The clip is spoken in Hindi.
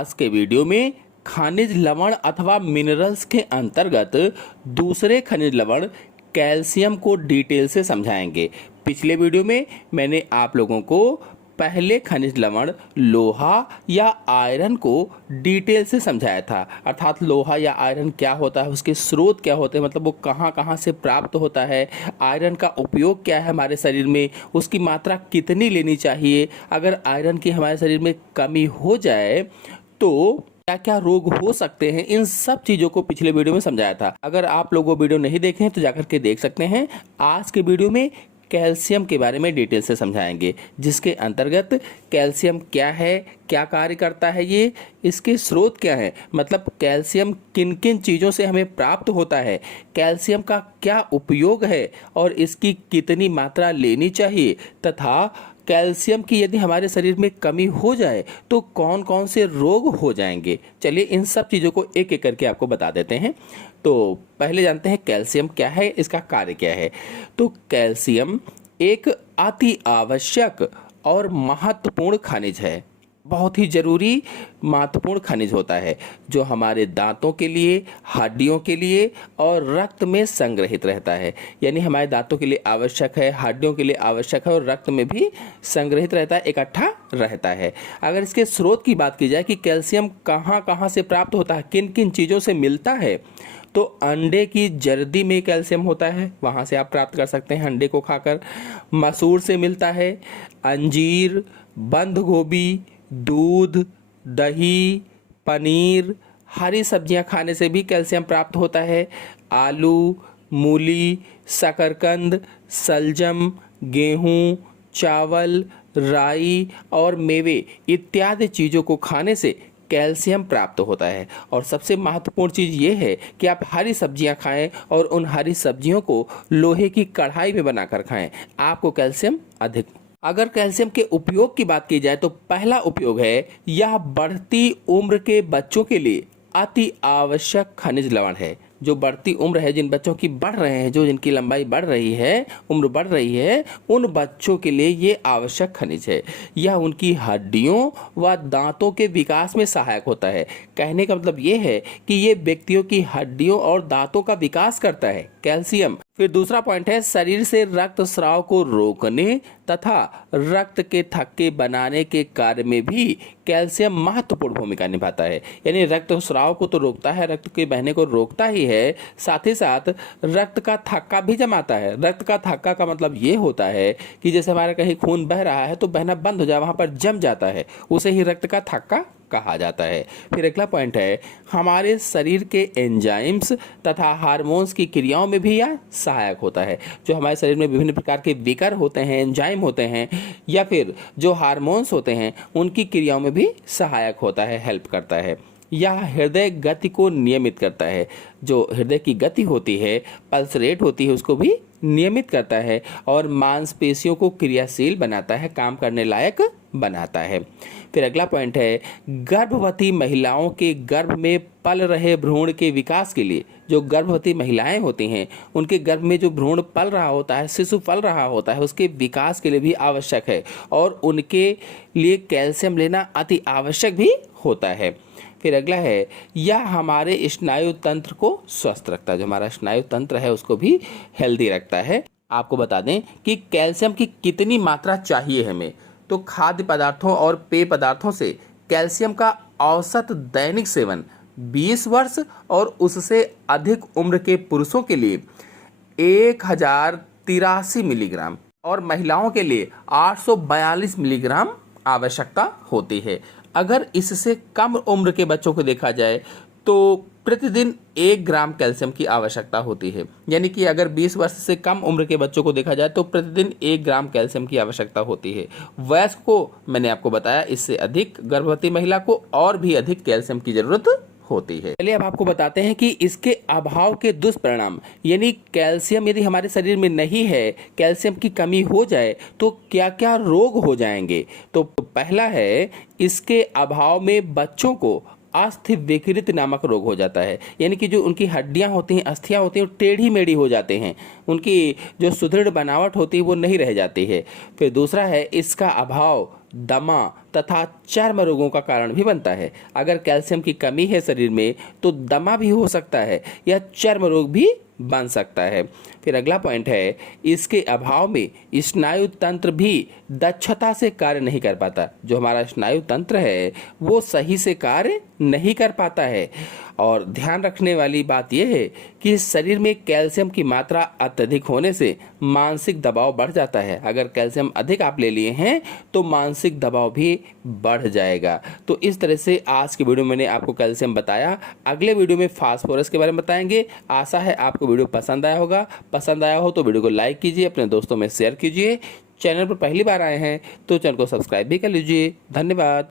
आज के वीडियो में खनिज लवण अथवा मिनरल्स के अंतर्गत दूसरे खनिज लवण कैल्शियम को डिटेल से समझाएंगे। पिछले वीडियो में मैंने आप लोगों को पहले खनिज लवण लोहा या आयरन को डिटेल से समझाया था, अर्थात लोहा या आयरन क्या होता है, उसके स्रोत क्या होते हैं, मतलब वो कहाँ कहाँ से प्राप्त होता है, आयरन का उपयोग क्या है हमारे शरीर में, उसकी मात्रा कितनी लेनी चाहिए, अगर आयरन की हमारे शरीर में कमी हो जाए तो क्या क्या रोग हो सकते हैं, इन सब चीज़ों को पिछले वीडियो में समझाया था। अगर आप लोग वो वीडियो नहीं देखे हैं तो जाकर के देख सकते हैं। आज के वीडियो में कैल्शियम के बारे में डिटेल से समझाएंगे, जिसके अंतर्गत कैल्शियम क्या है, क्या कार्य करता है, ये इसके स्रोत क्या है, मतलब कैल्शियम किन किन चीज़ों से हमें प्राप्त होता है, कैल्शियम का क्या उपयोग है और इसकी कितनी मात्रा लेनी चाहिए, तथा कैल्शियम की यदि हमारे शरीर में कमी हो जाए तो कौन कौन से रोग हो जाएंगे। चलिए इन सब चीज़ों को एक एक करके आपको बता देते हैं। तो पहले जानते हैं कैल्शियम क्या है, इसका कार्य क्या है। तो कैल्शियम एक अति आवश्यक और महत्वपूर्ण खनिज है, बहुत ही जरूरी महत्वपूर्ण खनिज होता है, जो हमारे दांतों के लिए, हड्डियों के लिए और रक्त में संग्रहित रहता है। यानी हमारे दांतों के लिए आवश्यक है, हड्डियों के लिए आवश्यक है और रक्त में भी संग्रहित रहता है, इकट्ठा रहता है। अगर इसके स्रोत की बात की जाए कि कैल्शियम कहाँ कहाँ से प्राप्त होता है, किन किन चीज़ों से मिलता है, तो अंडे की जर्दी में कैल्शियम होता है, वहाँ से आप प्राप्त कर सकते हैं अंडे को खाकर। मसूर से मिलता है, अंजीर, बंद गोभी, दूध, दही, पनीर, हरी सब्जियां खाने से भी कैल्शियम प्राप्त होता है। आलू, मूली, शकरकंद, सलजम, गेहूं, चावल, राई और मेवे इत्यादि चीज़ों को खाने से कैल्शियम प्राप्त होता है। और सबसे महत्वपूर्ण चीज़ ये है कि आप हरी सब्जियां खाएं और उन हरी सब्जियों को लोहे की कढ़ाई में बनाकर खाएं, आपको कैल्शियम अधिक। अगर कैल्शियम के उपयोग की बात की जाए तो पहला उपयोग है, यह बढ़ती उम्र के बच्चों के लिए अति आवश्यक खनिज लवण है। जो बढ़ती उम्र है, जिन बच्चों की बढ़ रहे हैं, जो जिनकी लंबाई बढ़ रही है, उम्र बढ़ रही है, उन बच्चों के लिए ये आवश्यक खनिज है। यह उनकी हड्डियों व दांतों के विकास में सहायक होता है। कहने का मतलब ये है कि ये व्यक्तियों की हड्डियों और दांतों का विकास करता है, कैल्शियम। फिर दूसरा पॉइंट है, शरीर से रक्त स्राव को रोकने तथा रक्त के थक्के बनाने के कार्य में भी कैल्शियम महत्वपूर्ण भूमिका निभाता है। यानी रक्त स्राव को तो रोकता है, रक्त के बहने को रोकता ही है, साथ ही साथ रक्त का थक्का भी जमाता है। रक्त का थक्का का मतलब ये होता है कि जैसे हमारा कहीं खून बह रहा है तो बहना बंद हो जाए, वहां पर जम जाता है, उसे ही रक्त का थक्का कहा जाता है। फिर अगला पॉइंट है, हमारे शरीर के एंजाइम्स तथा हार्मोन्स की क्रियाओं में भी यह सहायक होता है। जो हमारे शरीर में विभिन्न प्रकार के विकर होते हैं, एंजाइम होते हैं, या फिर जो हार्मोन्स होते हैं, उनकी क्रियाओं में भी सहायक होता है, हेल्प करता है। यह हृदय गति को नियमित करता है। जो हृदय की गति होती है, पल्स रेट होती है, उसको भी नियमित करता है और मांसपेशियों को क्रियाशील बनाता है, काम करने लायक बनाता है। फिर अगला पॉइंट है, गर्भवती महिलाओं के गर्भ में पल रहे भ्रूण के विकास के लिए, जो गर्भवती महिलाएं होती हैं, उनके गर्भ में जो भ्रूण पल रहा होता है, शिशु पल रहा होता है, उसके विकास के लिए भी आवश्यक है और उनके लिए कैल्शियम लेना अति आवश्यक भी होता है। फिर अगला है, यह हमारे स्नायु तंत्र को स्वस्थ रखता है, जो हमारा स्नायु तंत्र है उसको भी हेल्दी रखता है। आपको बता दें कि कैल्शियम की कितनी मात्रा चाहिए हमें, तो खाद्य पदार्थों और पेय पदार्थों से कैल्शियम का औसत दैनिक सेवन 20 वर्ष और उससे अधिक उम्र के पुरुषों के लिए 1083 मिलीग्राम और महिलाओं के लिए 842 मिलीग्राम आवश्यकता होती है। अगर इससे कम उम्र के बच्चों को देखा जाए तो प्रतिदिन 1 ग्राम कैल्शियम की आवश्यकता होती है। यानी कि अगर 20 वर्ष से कम उम्र के बच्चों को देखा जाए तो प्रतिदिन 1 ग्राम कैल्शियम की आवश्यकता होती है। वयस्क को मैंने आपको बताया, इससे अधिक, गर्भवती महिला को और भी अधिक कैल्शियम की जरूरत होती है। चलिए अब आपको बताते हैं कि इसके अभाव के दुष्परिणाम, यानी कैल्शियम यदि हमारे शरीर में नहीं है, कैल्शियम की कमी हो जाए तो क्या क्या रोग हो जाएंगे। तो पहला है, इसके अभाव में बच्चों को अस्थि विकृत नामक रोग हो जाता है। यानी कि जो उनकी हड्डियां होती हैं, अस्थियां होती हैं, वो टेढ़ी मेढ़ी हो जाते हैं, उनकी जो सुदृढ़ बनावट होती है वो नहीं रह जाती है। फिर दूसरा है, इसका अभाव दमा, तथा चर्म रोगों का कारण भी बनता है। अगर कैल्शियम की कमी है शरीर में तो दमा भी हो सकता है या चर्म रोग भी बन सकता है। फिर अगला पॉइंट है, इसके अभाव में स्नायु तंत्र भी दक्षता से कार्य नहीं कर पाता। जो हमारा स्नायु तंत्र है वो सही से कार्य नहीं कर पाता है। और ध्यान रखने वाली बात यह है कि शरीर में कैल्शियम की मात्रा अत्यधिक होने से मानसिक दबाव बढ़ जाता है। अगर कैल्शियम अधिक आप ले लिए हैं तो मानसिक दबाव भी बढ़ जाएगा। तो इस तरह से आज की वीडियो में मैंने आपको कैल्शियम बताया। अगले वीडियो में फास्फोरस के बारे में बताएंगे। आशा है आपको वीडियो पसंद आया होगा। पसंद आया हो तो वीडियो को लाइक कीजिए, अपने दोस्तों में शेयर कीजिए। चैनल पर पहली बार आए हैं तो चैनल को सब्सक्राइब भी कर लीजिए। धन्यवाद।